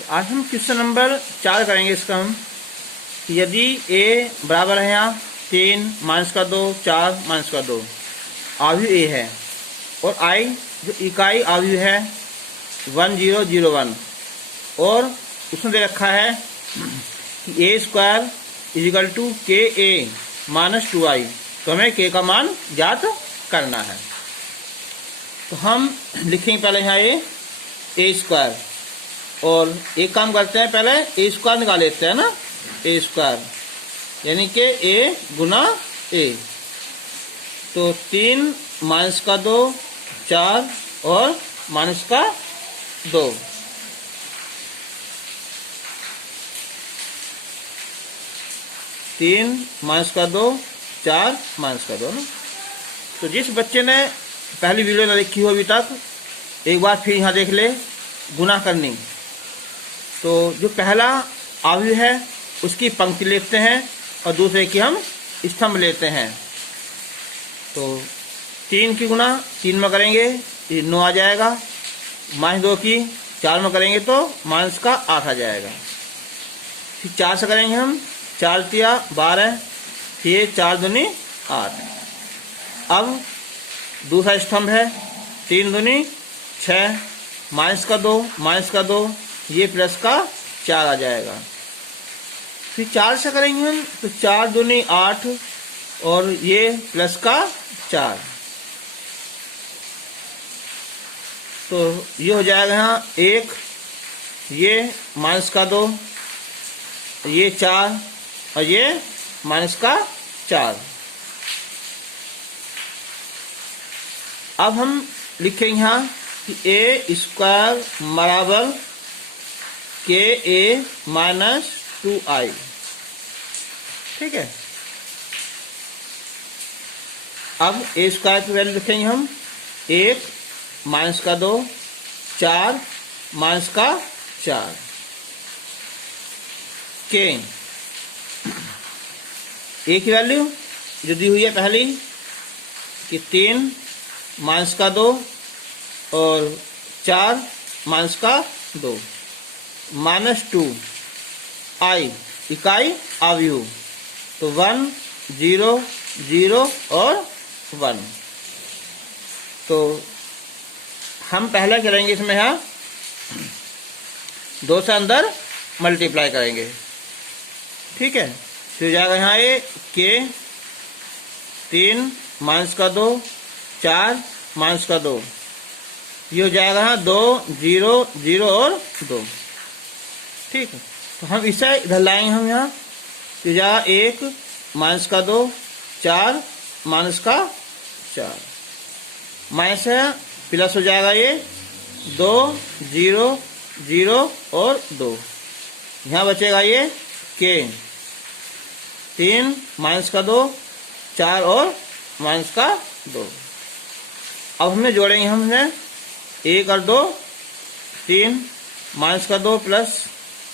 आज हम question number 4 करेंगे इसका हम। यदि a बराबर है यहाँ 3 माइनस का 2 4 माइनस का 2 आव्यूह a है और i जो इकाई आव्यूह है 1001 और उसमें दे रखा है कि a स्क्वायर इजिकल टू के ए माइनस 2i, तो हमें k का मान ज्ञात करना है। तो हम लिखेंगे पहले यहाँ a स्क्वायर और एक काम करते हैं, पहले ए स्क्वायर निकाल लेते हैं ना, ए स्क्वायर यानी कि ए गुना ए। तो 3 माइनस का 2 4 और माइनस का 2, तीन माइनस का 2 4 माइनस का 2 ना। तो जिस बच्चे ने पहली वीडियो ना देखी हो अभी तक, एक बार फिर यहाँ देख ले गुना करनी। तो जो पहला आव्यूह है उसकी पंक्ति लेते हैं और दूसरे की हम स्तंभ लेते हैं। तो 3 की गुना 3 में करेंगे 9 आ जाएगा, माइनस 2 की 4 में करेंगे तो माइनस का 8 आ जाएगा। फिर 4 से करेंगे हम, 4 तिया 12, फिर 4 दूनी 8। अब दूसरा स्तंभ है 3 दूनी 6, माइनस का 2 ये प्लस का 4 आ जाएगा। फिर 4 से करेंगे हम तो 4 दूनी 8 और ये प्लस का 4, तो ये हो जाएगा यहाँ 1, ये माइनस का 2, ये 4 और ये माइनस का 4। अब हम लिखेंगे यहाँ कि ए स्क्वायर बराबर के ए माइनस 2i, ठीक है। अब ए स्क्वायर की वैल्यू लिखेंगे हम 1 माइनस का 2 4 माइनस का 4 के ए की वैल्यू जो दी हुई है पहली कि 3 माइनस का 2 और 4 माइनस का 2 माइनस 2 i इकाई आव्यूह, तो 1 0 0 और 1। तो हम पहले करेंगे इसमें यहाँ 2 से अंदर मल्टीप्लाई करेंगे, ठीक है। फिर जाएगा यहाँ ये के 3 माइनस का 2 4 माइनस का 2, ये हो जाएगा यहाँ 2 0 0 और 2, ठीक है। तो हम इसे इधर लाएंगे हम यहाँ, तो जाएगा 1 माइनस का 2 4 माइनस का 4, माइनस है प्लस हो जाएगा ये 2 0 0 और 2, यहाँ बचेगा ये के 3 माइनस का 2 4 और माइनस का 2। अब हमें जोड़ेंगे हमने 1 और 2, 3 माइनस का 2 प्लस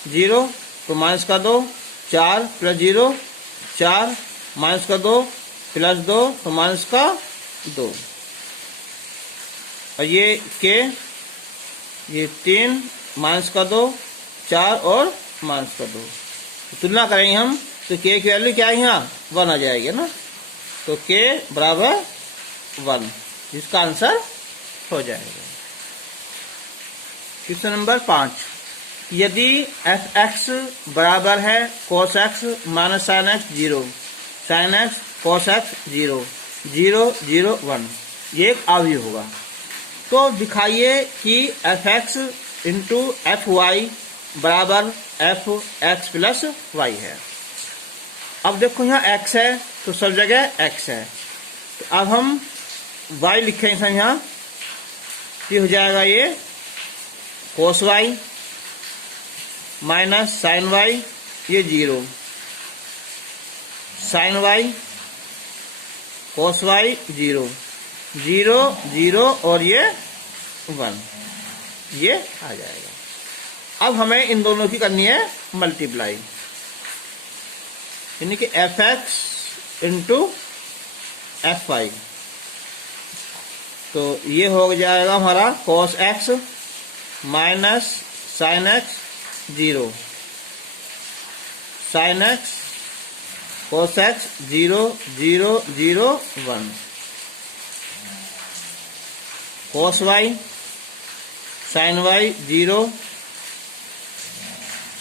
0 तो माइनस का 2 4 प्लस 0 4 माइनस का 2 प्लस 2 तो माइनस का 2, और ये के ये 3 माइनस का 2 4 और माइनस का 2। तुलना करेंगे हम तो के की वैल्यू क्या है यहाँ 1 आ जाएगी ना, तो के बराबर 1, जिसका आंसर हो जाएगा। क्वेश्चन नंबर 5, यदि एफ एक्स बराबर है cos x minus sine x 0 sine x cos x 0 0 0 1, ये एक आव्यूह होगा। तो दिखाइए कि f x into f y बराबर एफ एक्स प्लस वाई है। अब देखो यहाँ x है तो सब जगह x है, तो अब हम y लिखेंगे सर यहाँ, ये हो जाएगा ये cos y minus sine y, ये 0 साइन y cos y 0 0 0 और ये 1, ये आ जाएगा। अब हमें इन दोनों की करनी है मल्टीप्लाई, यानी कि f x into f y, तो ये हो जाएगा हमारा cos x minus sine x 0, sin x cos x 0 0 0 1, cos y sin y 0,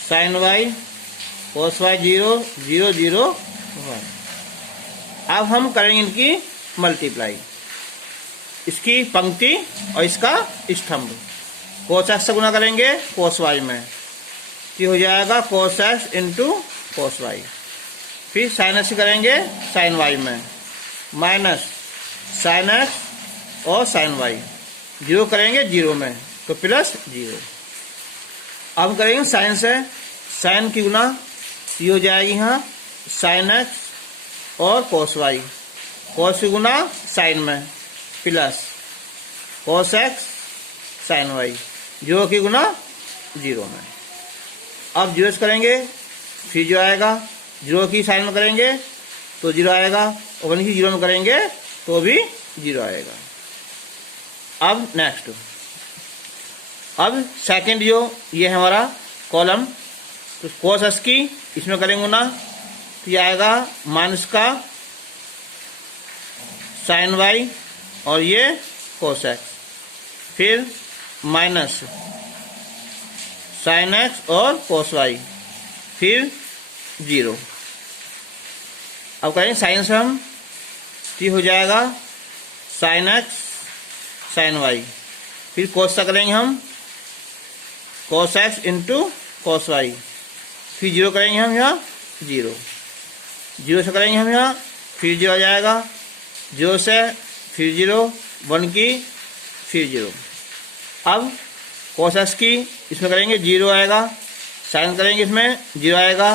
sin y cos y 0 0 0 1। अब हम करेंगे इनकी मल्टीप्लाई, इसकी पंक्ति और इसका स्तंभ। cos x से गुना करेंगे cos y में, ये हो जाएगा cos x into cos y। फिर sin x करेंगे sin y में, माइनस sin x और sin y, 0 करेंगे 0 में तो प्लस 0। अब करेंगे sin से, sin की गुना ये हो जाएगी यहाँ sin x और cos y, cos की गुना sin में plus cos x sin y, 0 की गुना 0 में। अब 0 से करेंगे फिर जो आएगा, 0 की साइन में करेंगे तो 0 आएगा, और 1 की 0 में करेंगे तो भी 0 आएगा। अब नेक्स्ट, अब सेकंड जो ये है हमारा कॉलम, तो cos x की इसमें करेंगे ना तो ये आएगा माइनस का sin y और ये cos x, फिर माइनस sin x और cos y, फिर 0। अब करेंगे साइन से हम, तो हो जाएगा sin x sin y, फिर cos से करेंगे हम cos x into cos y, फिर 0 करेंगे हम यहाँ 0, 0 से करेंगे हम यहाँ फिर 0 आ जाएगा, 0 से फिर 0, 1 की फिर 0। अब cos x की इसमें करेंगे 0 आएगा, साइन करेंगे इसमें 0 आएगा,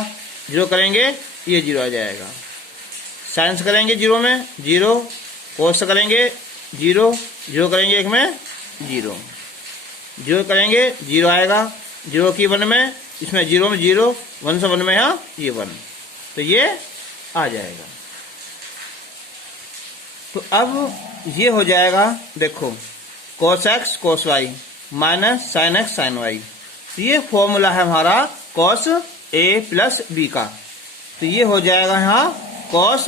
0 करेंगे ये 0 आ जाएगा, साइन से करेंगे 0 में 0, cos से करेंगे 0, 0 करेंगे एक में 0, 0 करेंगे 0 आएगा, 0 की 1 में इसमें 0 में 0, 1 से 1 में यहाँ ये 1, तो ये आ जाएगा। तो अब ये हो जाएगा, देखो cos x cos y minus sin x sin y, तो ये फॉर्मूला है हमारा cos a प्लस b का, तो ये हो जाएगा यहाँ cos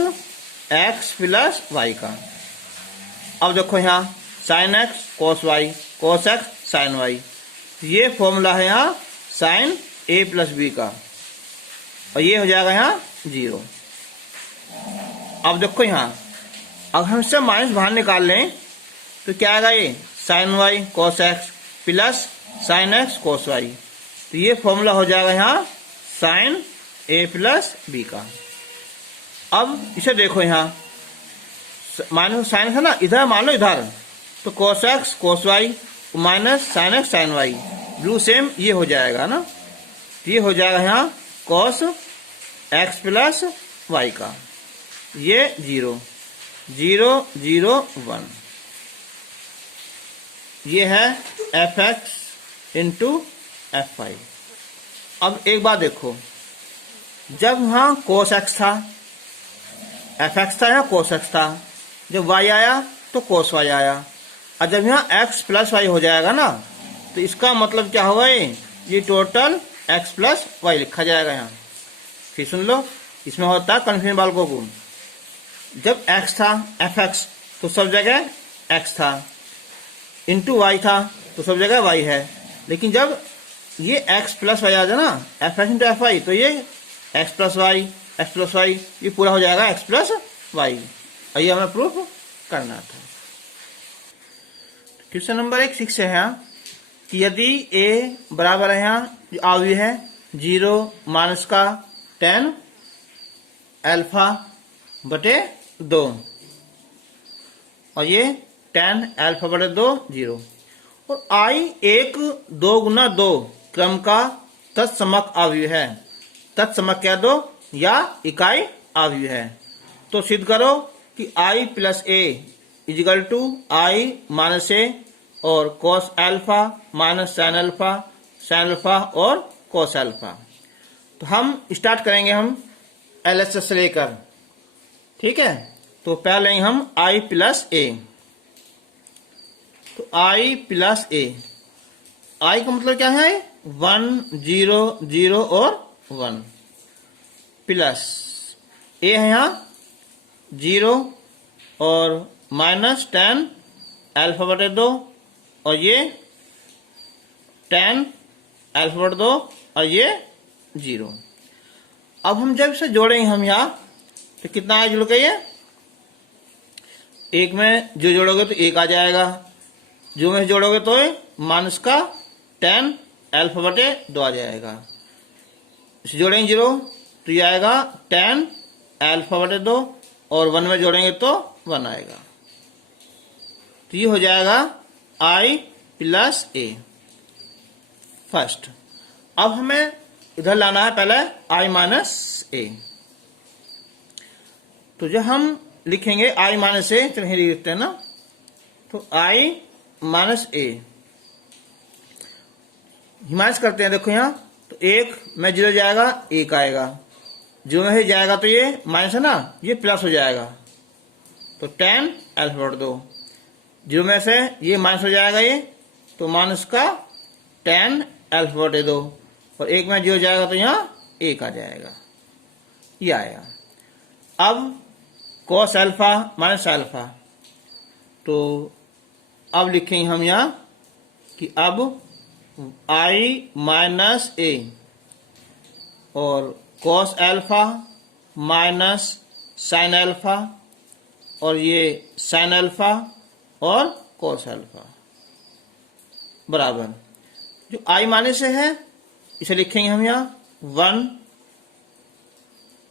x प्लस y का। अब देखो यहाँ sin x cos y cos x sin y, ये फॉर्मूला है यहाँ sin a प्लस b का, और ये हो जाएगा यहाँ 0। अब देखो यहाँ, अब हम इससे माइनस बाहर निकाल लें तो क्या आएगा, ये sin y cos x plus sin x cos y, तो ये फॉर्मूला हो जाएगा यहाँ sin a प्लस b का। अब इसे देखो यहाँ माइनस साइन है ना, इधर मान लो इधर, तो cos x cos y minus sin x sin y, blue same ये हो जाएगा ना, ये हो जाएगा यहाँ cos x प्लस y का, ये 0 0 0 1, ये है fx इंटू f5। अब एक बात देखो, जब यहाँ cos x था, fx था यहाँ cos x था, जब y आया तो cos y आया, और जब यहाँ x प्लस y हो जाएगा ना, तो इसका मतलब क्या होगा, ये टोटल x प्लस y लिखा जाएगा यहाँ। फिर सुन लो, इसमें होता है कन्फ्यूजन बालकों को, जब x था fx तो सब जगह x था, इंटू y था तो सब जगह y है, लेकिन जब ये x प्लस y आ जाए ना, fx इंटू fy, तो ये x प्लस y ये पूरा हो जाएगा x प्लस y, और ये हमें प्रूफ करना था। क्वेश्चन नंबर 1 6 है यहाँ कि यदि a बराबर है, यहाँ आयु है 0 माइनस का tan अल्फा बटे 2, और ये tan अल्फा बटे 2 0, और i 1 2 गुना 2 क्रम का तत्समक आयु है, तत्समक क्या दो या इकाई आयु है, तो सिद्ध करो कि i plus a is equal to i minus a और cos alpha minus sin alpha और cos अल्फा। तो हम स्टार्ट करेंगे हम LHS से लेकर, ठीक है। तो पहले लेंगे हम i प्लस a, तो i प्लस a, i का मतलब क्या है, 1 0 0 और 1 प्लस ए है यहाँ 0 और माइनस 10 अल्फा बटे 2 और ये 10 अल्फा बटे 2 और ये 0। अब हम जब इसे जोड़ेंगे हम यहाँ तो कितना आया जुड़ के ये एक में जो जोड़ोगे तो एक आ जाएगा, जो में जोड़ोगे तो माइनस का 10 अल्फा बटे 2 आ जाएगा। इसे जोड़ेंगे 0 तो ये आएगा 10 अल्फा बटे 2 और 1 में जोड़ेंगे तो 1 आएगा। तो ये हो जाएगा i प्लस ए फर्स्ट। अब हमें इधर लाना है पहले i माइनस ए। तो जब हम लिखेंगे i माइनस ए, चलिए लिख देते हैं ना, तो i माइनस ए माइनस करते हैं। देखो यहाँ तो एक में 0 जाएगा 1 आएगा, जो में जाएगा तो ये माइनस है ना, ये प्लस हो जाएगा तो 10 अल्फा बटे 2, जो में से ये माइनस हो जाएगा ये तो माइनस का 10 अल्फा बटे 2 और एक में 0 जाएगा तो यहाँ 1 आ जाएगा, ये आएगा। अब कॉस अल्फा माइनस अल्फा, तो अब लिखेंगे हम यहाँ कि अब i माइनस ए और cos alpha minus sine alpha और ये साइन अल्फा और कॉस अल्फा बराबर जो i माइनस से है इसे लिखेंगे हम यहाँ 1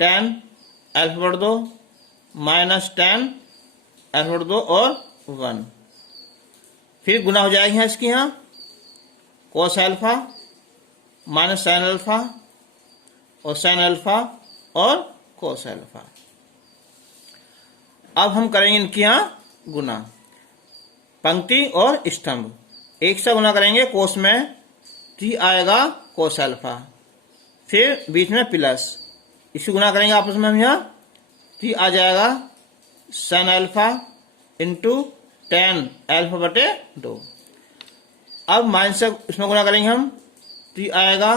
10 अल्फा बटे 2 माइनस 10 अल्फा बटे 2 और 1, फिर गुना हो जाएगी यहाँ इसकी यहाँ cos alpha minus sine alpha और साइन अल्फा और कॉस अल्फा। अब हम करेंगे इनकी यहाँ गुना, पंक्ति और स्तंभ एक से गुना करेंगे कोस में तो ये आएगा कोस अल्फा, फिर बीच में प्लस, इसे गुना करेंगे आपस में हम यहाँ तो ये आ जाएगा साइन अल्फा इंटू 10 अल्फा बटे 2। अब माइनस से इसमें गुना करेंगे हम तो ये आएगा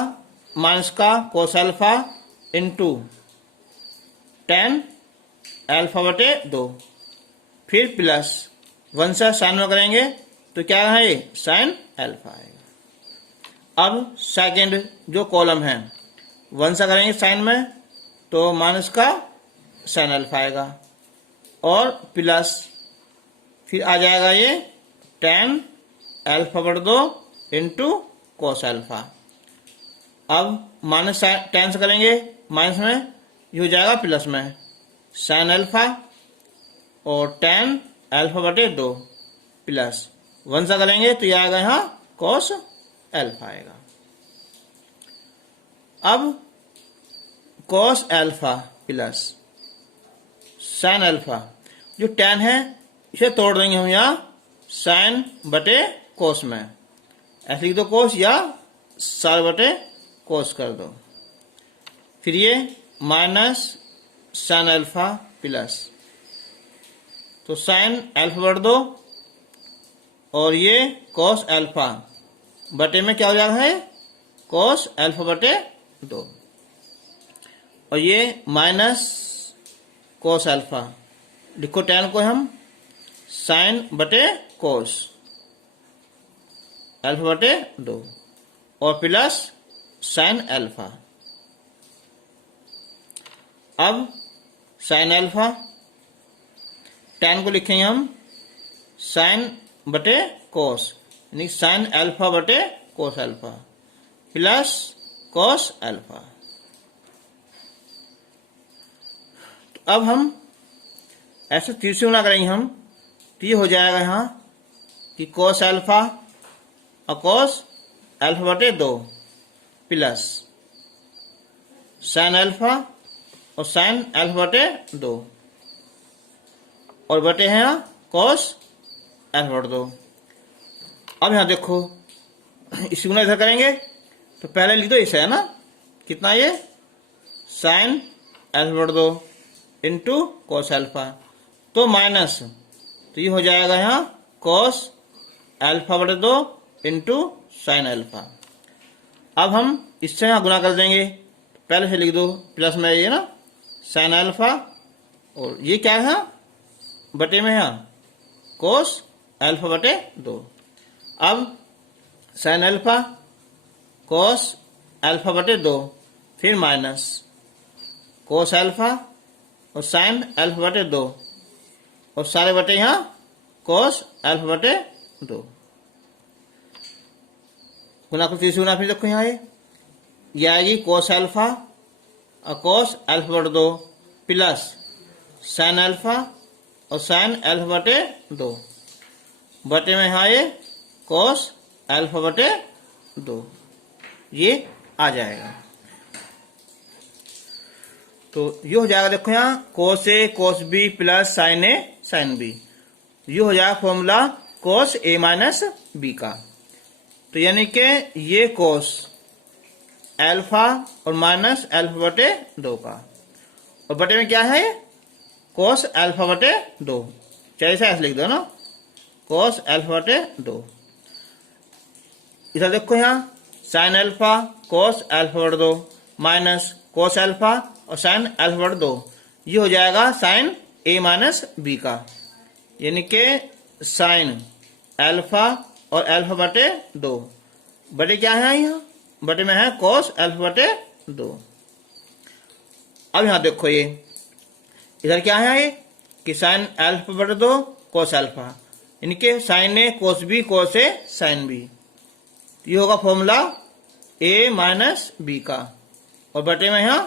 माइनस का कोस अल्फा इंटू 10 अल्फा बटे 2, फिर प्लस 1 से साइन में करेंगे तो क्या है ये साइन अल्फा आएगा। अब सेकंड जो कॉलम है 1 से करेंगे साइन में तो माइनस का साइन अल्फा आएगा और प्लस फिर आ जाएगा ये 10 अल्फा बटे 2 इंटू कोस अल्फा। अब माइनस 10 से करेंगे माइनस में ये हो जाएगा प्लस में साइन अल्फा और 10 अल्फा बटे 2 प्लस 1 से करेंगे तो ये आएगा यहाँ कोस अल्फा आएगा। अब cos alpha plus sine alpha जो 10 है इसे तोड़ देंगे हम यहाँ साइन बटे कोस में, ऐसे लिख दो कोस या साइन बटे कोस कर दो, फिर ये माइनस साइन अल्फा प्लस तो साइन अल्फा बटे 2 और ये कोस अल्फा बटे में क्या हो जाएगा है कोस अल्फा बटे 2 और ये माइनस कोस अल्फा, लिखो 10 को हम साइन बटे कोस अल्फा बटे 2 और प्लस साइन अल्फा। अब साइन अल्फा 10 को लिखेंगे हम साइन बटे कोस यानी साइन अल्फा बटे cos alpha plus cos alpha. तो अब हम ऐसे तीसरी गुना करेंगे हम तो ये हो जाएगा यहाँ कि कोस अल्फा और कोस अल्फा बटे 2 प्लस साइन अल्फा और साइन अल्फा बटे 2 और बटे हैं यहाँ कोस अल्फा बटे 2। अब यहाँ देखो इसी गुना इधर करेंगे तो पहले लिख दो इसे है ना, कितना ये साइन अल्फा बटे 2 इंटू कोस अल्फा तो माइनस तो ये हो जाएगा यहाँ कोस अल्फा बटे 2 इंटू साइन अल्फा। अब हम इससे यहाँ गुना कर देंगे, पहले से लिख दो प्लस में ये ना साइन अल्फा, और ये क्या है बटे में यहाँ कोस अल्फा बटे 2। अब साइन अल्फा कोस अल्फा बटे 2, फिर माइनस कोस अल्फा और साइन अल्फा बटे 2, और सारे बटे यहाँ कोस अल्फा बटे 2। गुना को तीसरी गुना फिर देखो यहाँ ये आएगी कोस अल्फा और कोस अल्फा बटे 2 प्लस साइन अल्फा और साइन अल्फा बटे 2 बटे में यहाँ ये कोस अल्फा बटे 2, ये आ जाएगा। तो ये हो जाएगा, देखो यहाँ कोस ए कोस बी प्लस साइन ए साइन बी, ये हो जाएगा फॉर्मूला कोस ए माइनस बी का। तो यानी कि ये कोस अल्फा और माइनस अल्फा बटे 2 का, और बटे में क्या है कोस अल्फा बटे 2, चाहे ऐसे लिख दो ना कोस अल्फा बटे 2। इधर देखो यहाँ साइन अल्फा कोस अल्फा बटे 2 माइनस कोस अल्फा और साइन अल्फा बटे 2, ये हो जाएगा साइन ए माइनस बी का, यानी कि साइन अल्फा और अल्फा बटे 2 बटे क्या है यहाँ बटे में है कोस अल्फा बटे 2। अब यहाँ देखो ये इधर क्या है ये कि साइन अल्फा बटे 2 कोस अल्फा, यानी कि साइन ए कोस बी कोस ए साइन बी, ये होगा फॉर्मूला ए माइनस बी का, और बटे में यहाँ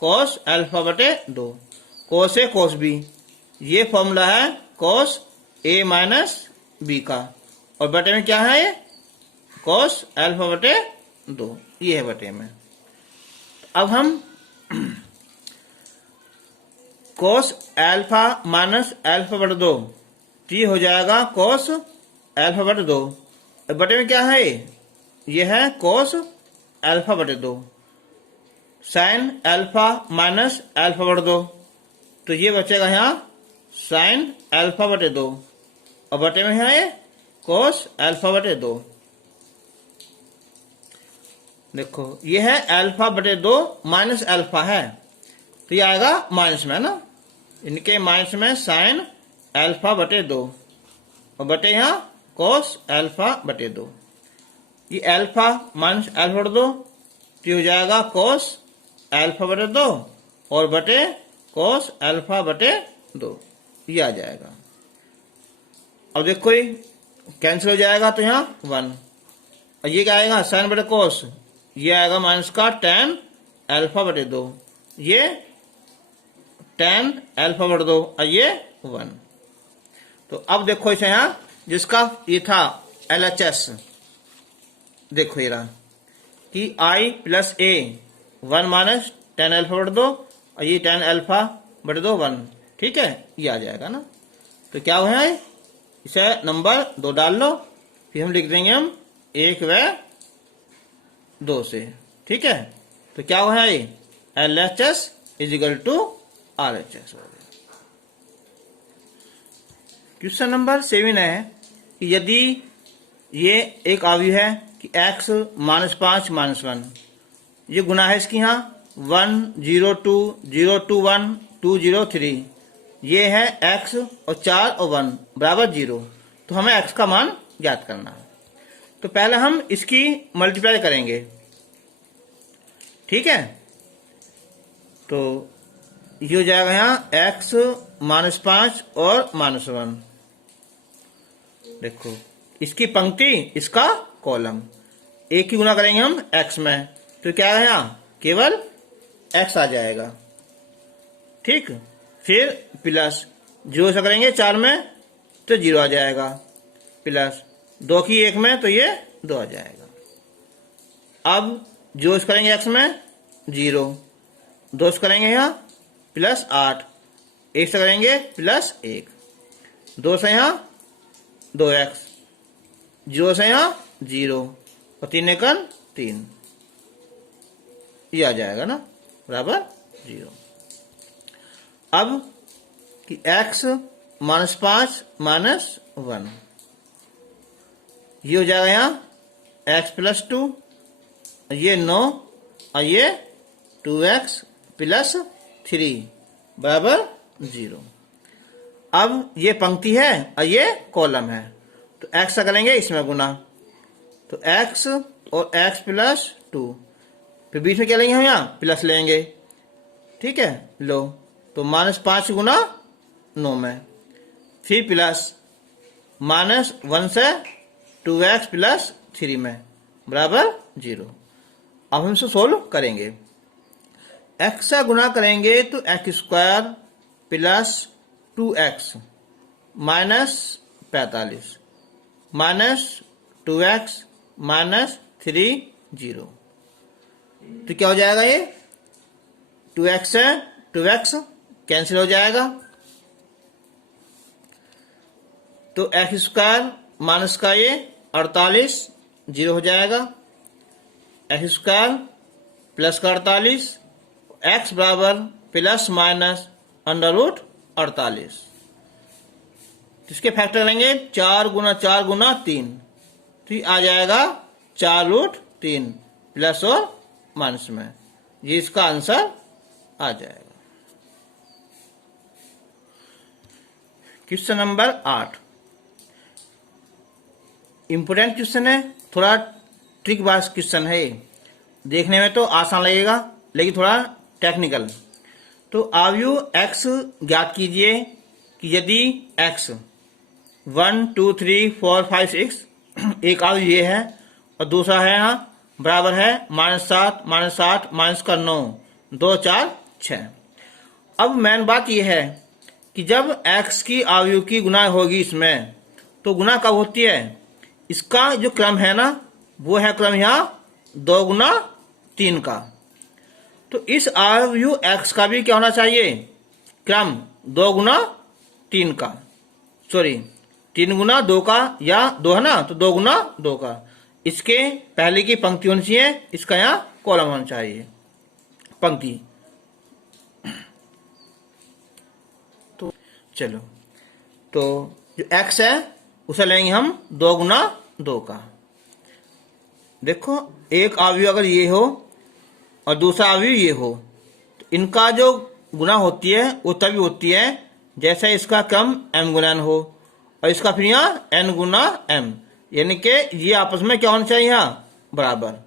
कोस अल्फा बटे 2 कोस ए कोस बी, ये फॉर्मूला है कोस ए माइनस बी का, और बटे में क्या है ये कोस अल्फा बटे 2, ये है बटे में। अब हम कोस अल्फा माइनस अल्फा बटे 2, तो ये हो जाएगा कोस अल्फा बटे 2, और बटे में क्या है ये है कोस अल्फा बटे 2, साइन अल्फा माइनस अल्फा बटे 2, तो ये बचेगा यहाँ साइन अल्फा बटे 2, और बटे में है कोस अल्फा बटे 2। देखो ये है अल्फा बटे 2 माइनस अल्फा है, तो ये आएगा माइनस में ना, इनके माइनस में साइन अल्फा बटे 2 और बटे यहाँ कोस अल्फा बटे 2, ये अल्फा माइनस अल्फा बटे 2, तो ये हो जाएगा कोस अल्फा बटे 2 और बटे कोस अल्फा बटे 2, ये आ जाएगा। अब देखो ये कैंसिल हो जाएगा, तो यहाँ 1, और ये क्या आएगा साइन बटे कोस, ये आएगा माइनस का tan अल्फा बटे 2, ये tan अल्फा बटे 2 और ये 1। तो अब देखो इसे यहाँ जिसका ये था LHS, देखो ये रहा कि I plus A 1 minus tan alpha बटे 2 और ये tan अल्फा बटे 2 1, ठीक है, ये आ जाएगा ना। तो क्या हुआ है इसे नंबर 2 डाल लो, फिर हम लिख देंगे हम 1 व 2 से, ठीक है। तो क्या हुआ है LHS इजिकल टू RHS हो गया। क्वेश्चन नंबर 7 है कि यदि ये एक अवयव है कि x माइनस 5 माइनस 1, ये गुना है इसकी यहाँ 1 0 2 0 2 1 2 0 3, ये है x और 4 और 1 बराबर 0, तो हमें x का मान ज्ञात करना है। तो पहले हम इसकी मल्टीप्लाई करेंगे, ठीक है। तो ये हो जाएगा यहाँ x माइनस 5 और माइनस 1, देखो इसकी पंक्ति इसका कॉलम, एक की गुना करेंगे हम x में, तो क्या है यहाँ केवल x आ जाएगा, ठीक। फिर प्लस 0 से करेंगे 4 में तो 0 आ जाएगा, प्लस 2 की 1 में तो ये 2 आ जाएगा। अब 0 से करेंगे x में 0, 2 से करेंगे यहाँ प्लस 8, 1 से करेंगे प्लस 1, 2 से यहाँ 2x, 0 से यहाँ 0 और 3 एकन 3, ये आ जाएगा ना बराबर 0। अब कि x माइनस 5 माइनस 1, ये हो जाएगा यहाँ x प्लस 2, ये 9 और ये 2x प्लस 3 बराबर 0। अब ये पंक्ति है और ये कॉलम है, तो x का करेंगे इसमें गुना, तो x और x प्लस 2, फिर बीच में क्या लेंगे हम यहाँ प्लस लेंगे, ठीक है। लो तो -5 गुना 9 में, फिर प्लस -1 से 2x प्लस 3 में बराबर 0। अब हम इसे सोल्व करेंगे। x से गुना करेंगे तो x² plus 2x minus 45 minus 2x minus 3 0, तो क्या हो जाएगा, ये 2x से 2x कैंसिल हो जाएगा, तो x² माइनस का ये 48 0 हो जाएगा, x² प्लस का 48, x बराबर प्लस माइनस √48, इसके फैक्टर करेंगे 4 गुना 4 गुना 3, तो ये आ जाएगा 4√3 प्लस और माइनस में, ये इसका आंसर आ जाएगा। क्वेश्चन नंबर 8 इंपोर्टेंट क्वेश्चन है, थोड़ा ट्रिक वाइज क्वेश्चन है, देखने में तो आसान लगेगा लेकिन थोड़ा टेक्निकल। तो अवयव x ज्ञात कीजिए कि यदि x 1 2 3 4 5 6 एक अवयव ये है और दूसरा है यहाँ बराबर है -7 -8 -9 2 4 6। अब मेन बात यह है कि जब x की अवयव की गुना होगी इसमें, तो गुना कब होती है, इसका जो क्रम है ना वो है क्रम यहाँ 2 गुना 3 का, तो इस अवयव x का भी क्या होना चाहिए, क्रम 2 गुना 3 का, सॉरी 3 गुना 2 का, या 2 है ना तो 2 गुना 2 का, इसके पहले की पंक्ति होनी चाहिए, इसका यहाँ कॉलम होना चाहिए पंक्ति। तो चलो, तो जो x है उसे लेंगे हम 2 गुना 2 का। देखो एक अवयव अगर ये हो और दूसरा अवयव ये हो, तो इनका जो गुना होती है वो तभी होती है जैसे इसका क्रम m गुना n हो और इसका फिर यहाँ n गुना m, यानी कि ये आपस में क्या होना चाहिए यहाँ बराबर,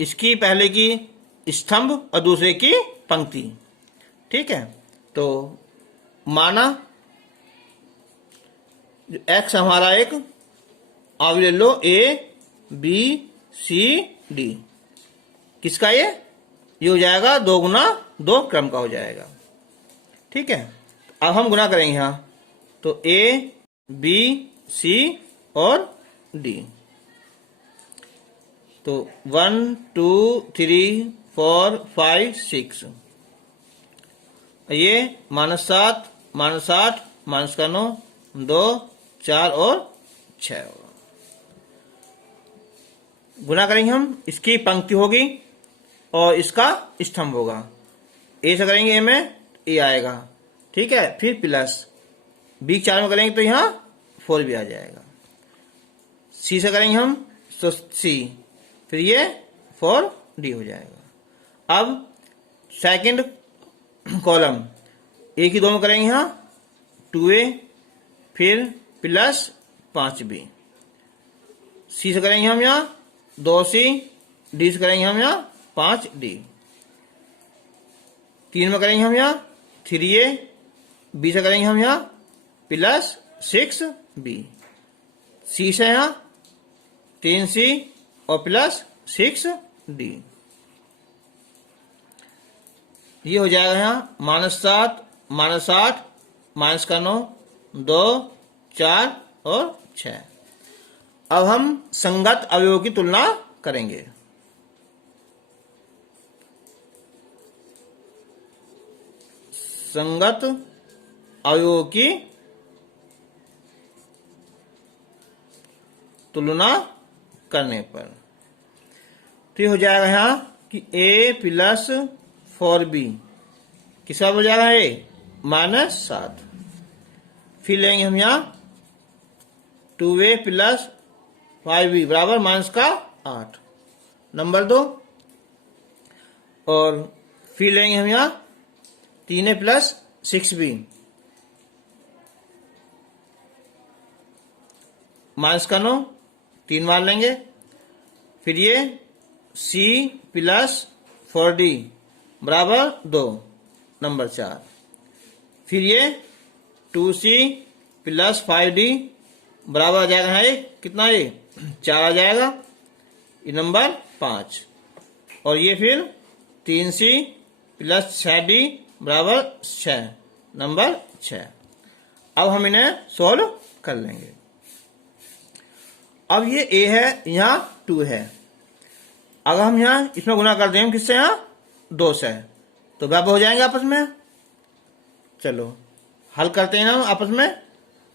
इसकी पहले की स्तंभ और दूसरे की पंक्ति, ठीक है। तो माना x हमारा एक अवयव ले लो a b c d, किसका ये हो जाएगा 2 गुना 2 क्रम का हो जाएगा, ठीक है। अब हम गुना करेंगे यहाँ, तो a b c और d, तो 1 2 3 4 5 6, ये -7 -8 -9 2 4 और 6 गुना करेंगे हम, इसकी पंक्ति होगी और इसका स्तंभ होगा, ए से करेंगे ए में ए आएगा, ठीक है, फिर प्लस बी 4 में करेंगे तो यहाँ 4 भी आ जाएगा, सी से करेंगे हम तो सी, फिर ये 4d हो जाएगा। अब सेकंड कॉलम ए की 2 में करेंगे यहाँ 2a, फिर प्लस 5b, सी से करेंगे हम यहाँ 2c, डी से करेंगे हम यहाँ 5d, 3 में करेंगे हम यहाँ 3a, बी से करेंगे हम यहाँ प्लस 6b, सी से यहाँ 3c और प्लस 6d, ये हो जाएगा यहाँ -7 -8 -9 2 4 और 6। अब हम संगत अवयवों की तुलना करेंगे। संगत अवयवों की तुलना करने पर तो हो जाएगा यहाँ कि a प्लस 4b किसका हो जाएगा, a -7, फिर लेंगे हम यहाँ 2a प्लस 5b बराबर -8। नंबर 2 और फिर लेंगे हम यहाँ 3a प्लस 6b माइनस का 9 3 बार लेंगे। फिर ये c प्लस 4d बराबर 2 नंबर 4। फिर ये 2c प्लस 5d बराबर आ जाएगा है कितना, ये 4 आ जाएगा, ये नंबर 5। और ये फिर 3c प्लस 6d बराबर 6 नंबर 6। अब हम इन्हें सोल्व कर लेंगे। अब ये a है, यहाँ 2 है। अगर हम यहाँ इसमें गुना कर दें किससे, यहाँ 2 से, तो बराबर हो जाएंगे आपस में। चलो हल करते हैं ना आपस में।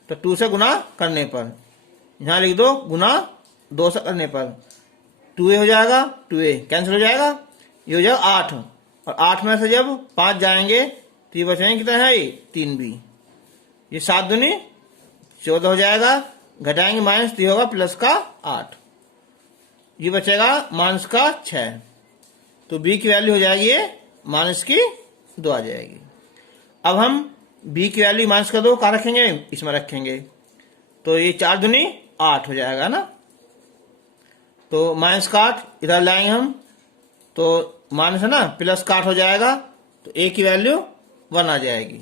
तो 2 से गुना करने पर यहाँ लिख दो, गुना 2 से करने पर 2a हो जाएगा, 2a कैंसिल हो जाएगा, ये हो जाएगा 8। और 8 में से जब 5 जाएंगे तो ये बचेंगे कितना है, 3b। ये 7 दूनी 14 हो जाएगा, घटाएंगे माइनस तो होगा प्लस का 8, ये बचेगा माइनस का 6। तो b की वैल्यू हो जाएगी ये माइनस की 2 आ जाएगी। अब हम b की वैल्यू माइनस का 2 कहाँ रखेंगे, इसमें रखेंगे। तो ये 4 दूनी 8 हो जाएगा ना। तो माइनस का 8 इधर लाएंगे हम, तो माइनस है ना, प्लस का 8 हो जाएगा। तो a की वैल्यू 1 आ जाएगी।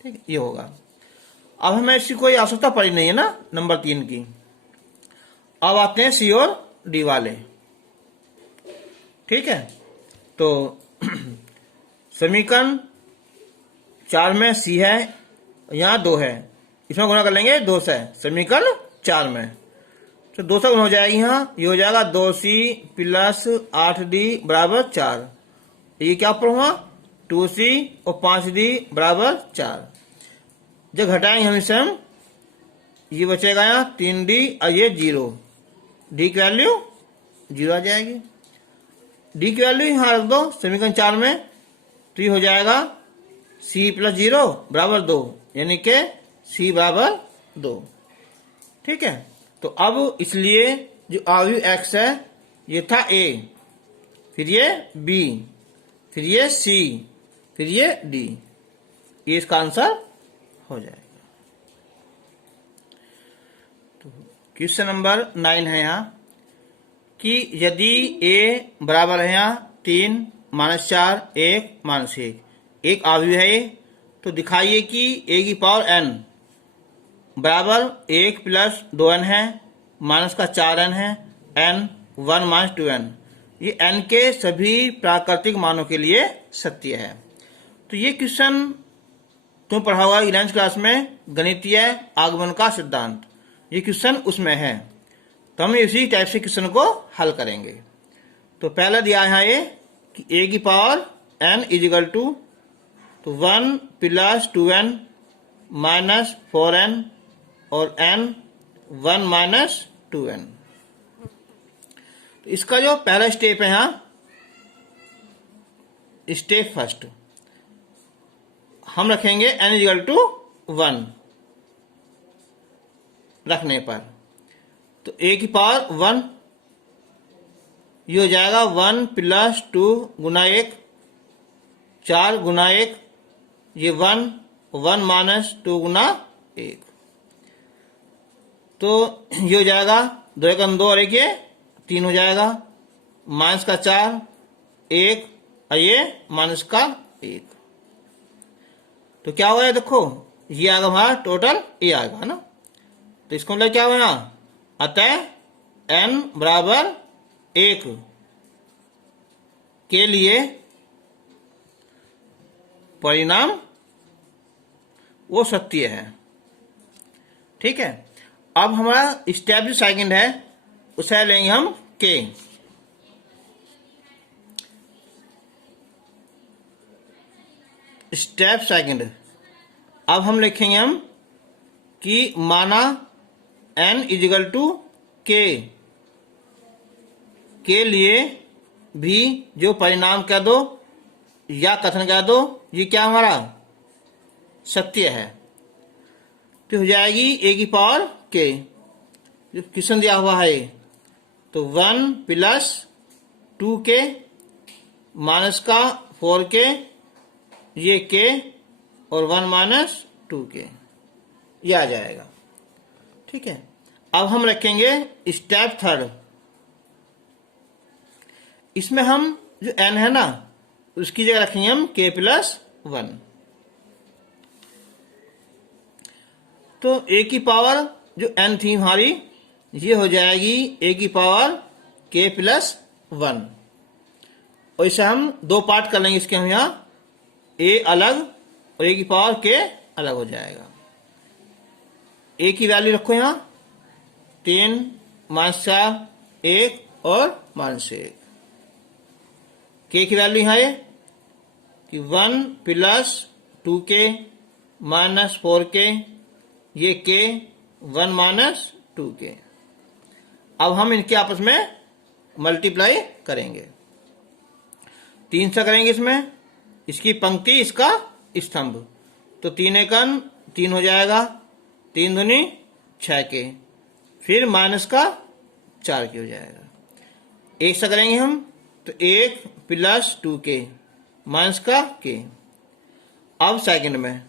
ठीक है, ये होगा। अब हमें इसकी कोई आवश्यकता पड़ी नहीं है ना नंबर 3 की। अब आते हैं सी और डी वाले। ठीक है, तो समीकरण 4 में सी है, यहाँ 2 है, इसमें गुना कर लेंगे 2 से समीकरण 4 में। तो 2 से गुना हो जाएगी, यहाँ ये हो जाएगा 2c प्लस 8d बराबर 4। ये क्या पर हुआ, 2c और 5d बराबर 4। जब घटाएंगे हम इसे, हम ये बचेगा यहाँ 3d और ये 0, d की वैल्यू 0 आ जाएगी। d की वैल्यू यहाँ रख दो समीकरण 4 में, तो ये हो जाएगा c प्लस 0 बराबर 2, यानी कि c बराबर 2। ठीक है, तो अब इसलिए जो अवयव x है ये था a, फिर ये b, फिर ये c, फिर ये d, ये इसका आंसर हो जाएगा। तो क्वेश्चन नंबर 9 है यहाँ कि यदि a बराबर है यहाँ 3 माइनस 4 1 माइनस 1, एक अवयव है ये, तो दिखाइए कि a की पावर n बराबर 1 प्लस 2n है, माइनस का 4n है, n 1 माइनस 2n, ये n के सभी प्राकृतिक मानों के लिए सत्य है। तो ये क्वेश्चन तुम पढ़ा हुआ 11th क्लास में गणितीय आगमन का सिद्धांत, ये क्वेश्चन उसमें है। तो हम इसी टाइप से क्वेश्चन को हल करेंगे। तो पहला दिया है ये कि a की power n is equal to 1 plus 2n minus 4n और n 1 माइनस 2n। तो इसका जो पहला स्टेप है यहाँ, स्टेप फर्स्ट, हम रखेंगे n इजिकल टू 1 रखने पर, तो a की पावर 1, ये हो जाएगा 1 प्लस 2 गुना 1, 4 गुना 1, ये 1 1 माइनस 2 गुना 1, तो ये हो जाएगा 2 1 2 और 1 ये 3 हो जाएगा, माइनस का 4 1 और ये माइनस का 1। तो क्या होगा, देखो ये आएगा हमारा टोटल ए आएगा ना। तो इसको मतलब क्या होगा, अतः n बराबर 1 के लिए परिणाम वो सत्य है। ठीक है, अब हमारा स्टेप जो सेकंड है उसे लेंगे हम k। स्टेप सेकंड, अब हम लिखेंगे हम कि माना n इजिकल टू k के लिए भी जो परिणाम कह दो या कथन कह दो, ये क्या हमारा सत्य है। तो हो जाएगी a की पावर k, जो क्वेश्चन दिया हुआ है, तो 1 प्लस 2k माइनस का 4k, ये k और 1 माइनस 2k, ये आ जाएगा। ठीक है, अब हम रखेंगे स्टेप थर्ड। इसमें हम जो n है ना, उसकी जगह रखेंगे हम k प्लस 1। तो a की पावर जो n थी हमारी, ये हो जाएगी a की पावर k प्लस 1। और इसे हम दो पार्ट कर लेंगे इसके, हम यहाँ a अलग और a की पावर k अलग हो जाएगा। a की वैल्यू रखो यहाँ 3 माइनस 4 1 और माइनस 1। k की वैल्यू यहाँ है कि 1 प्लस 2k माइनस 4k, ये k 1 माइनस 2k। अब हम इनके आपस में मल्टीप्लाई करेंगे, 3 से करेंगे इसमें, इसकी पंक्ति इसका स्तंभ। तो 3 एकन 3 हो जाएगा, 3 दूनी 6k, फिर माइनस का 4k हो जाएगा। 1 से करेंगे हम तो 1 प्लस 2k माइनस का k। अब सेकंड में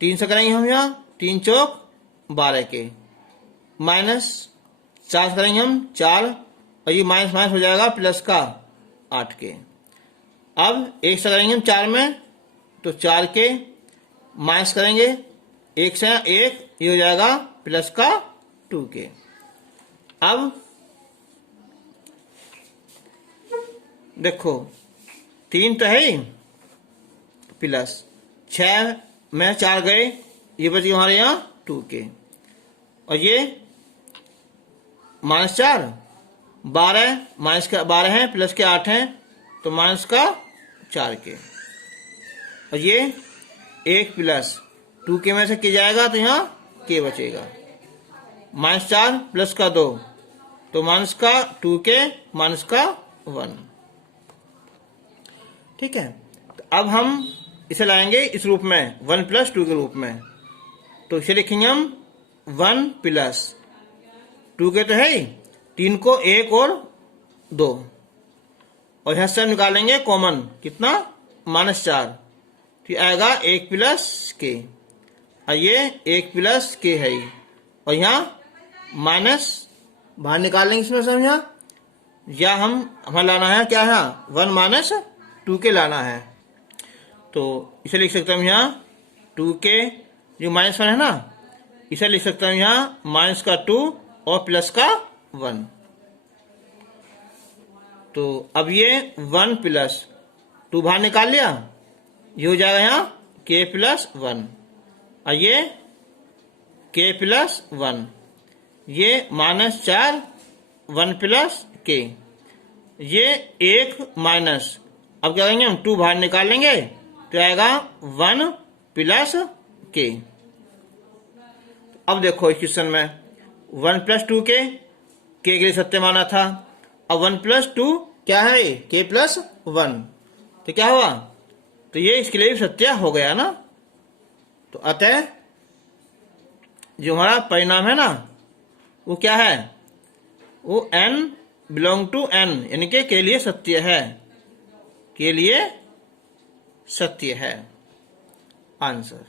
3 से करेंगे हम यहाँ, 3 चौक 12k माइनस 4 से करेंगे हम 4, और ये माइनस माइनस हो जाएगा प्लस का 8k। अब 1 से करेंगे हम 4 में तो 4k माइनस करेंगे 1 से 1, ये हो जाएगा प्लस का 2k। अब देखो 3 तो है ही, प्लस 6 में 4 गए, ये बच गया हमारे यहाँ 2k, और ये माइनस 4 12 माइनस का 12 है, प्लस के 8 हैं तो माइनस का 4k, और ये 1 प्लस 2k में से किया जाएगा तो यहाँ k बचेगा, माइनस 4 प्लस का 2 तो माइनस का 2k माइनस का 1। ठीक है, तो अब हम इसे लाएंगे इस रूप में 1 प्लस 2 के रूप में। तो इसे लिखेंगे हम 1 प्लस 2k तो है ही, 3 को 1 और 2, और यहाँ से हम निकालेंगे कॉमन, कितना माइनस 4, फिर आएगा 1 प्लस k, और ये 1 प्लस k है ही, और यहाँ माइनस बाहर निकाल लेंगे इसमें से हम यहाँ, या हमें लाना है क्या है 1 माइनस 2k लाना है। तो इसे लिख सकते हैं हम यहाँ 2k जो माइनस 1 है ना, इसे लिख सकते हैं यहाँ माइनस का 2 और प्लस का 1। तो अब ये 1 प्लस 2 बाहर निकाल लिया, ये हो जाएगा यहाँ k प्लस 1, और ये k प्लस 1, ये माइनस 4 1 प्लस k, ये 1 माइनस, अब क्या करेंगे हम 2 बाहर निकाल लेंगे तो आएगा 1 प्लस k। अब देखो इस क्वेश्चन में 1 प्लस 2k के लिए सत्य माना था, अब 1 प्लस 2 क्या है k प्लस 1, तो क्या हुआ, तो ये इसके लिए भी सत्य हो गया ना। तो अतः जो हमारा परिणाम है ना वो क्या है, वो n बिलोंग टू n, यानी के लिए सत्य है, के लिए सत्य है आंसर।